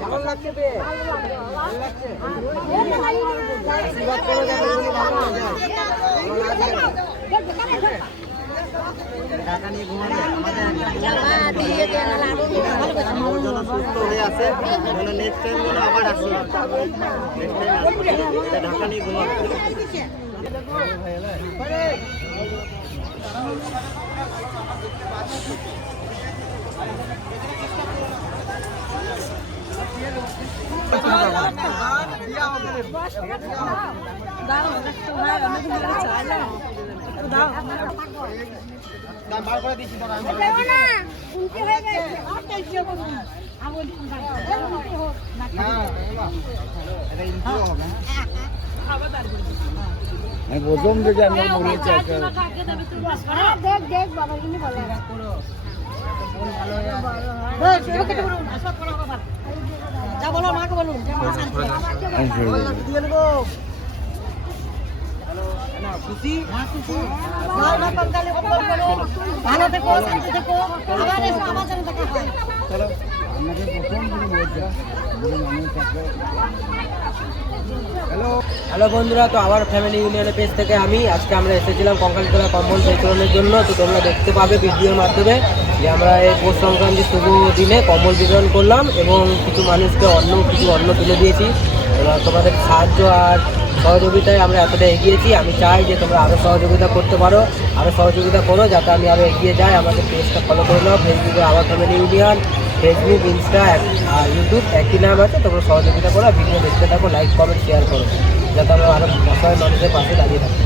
কেমন লাগছে বে? ভালো লাগছে? আশীর্বাদ করো যাতে উনি ভালো হয়ে যায়। টাকা নিয়ে ঘুমাবে আমাদের একটা সুস্থ হয়ে আছে নেক্সট টাইম যেন আবার আসি নেক্সট টাইম আসবো ঢাকা নিয়ে ঘুমাবে প্রথম থেকে আমরা মনে হচ্ছে দেখ দেখ বাবা কিন্তু ভালো যা বলো মাকে বলুন খুশি ভালো থেকো শান্তি থেকো আবার এসো আমার জন্য দেখা হয় হ্যালো বন্ধুরা, তো আবার ফ্যামিলি ইউনিয়নের পেজ থেকে আজকে আমরা এসেছিলাম কঙ্কালীতলা কম্বল বিতরণের জন্য। তো তোমরা দেখতে পাবে ভিডিওর মাধ্যমে যে আমরা এই পৌষ সংক্রান্তি শুভ দিনে কম্বল বিতরণ করলাম এবং কিছু মানুষকে কিছু অন্ন তুলে দিয়েছি। তোমাদের সাহায্য আর সহযোগিতায় আমরা এতটা এগিয়েছি। আমি চাই যে তোমরা আরও সহযোগিতা করতে পারো, আরও সহযোগিতা করো যাতে আমি আরও এগিয়ে যাই। আমাদের পেজটা ফলো করে নাও, ফেসবুকে আবার ফ্যামিলি ইউনিয়ন, ফেসবুক, ইনস্টা আর ইউটিউব একই নাম আছে। তোমরা সহযোগিতা করো, ভিডিও দেখতে থাকো, লাইক কমেন্ট শেয়ার করো যাতে আমরা আরও অসহায় মানুষের পাশে দাঁড়িয়ে থাকি।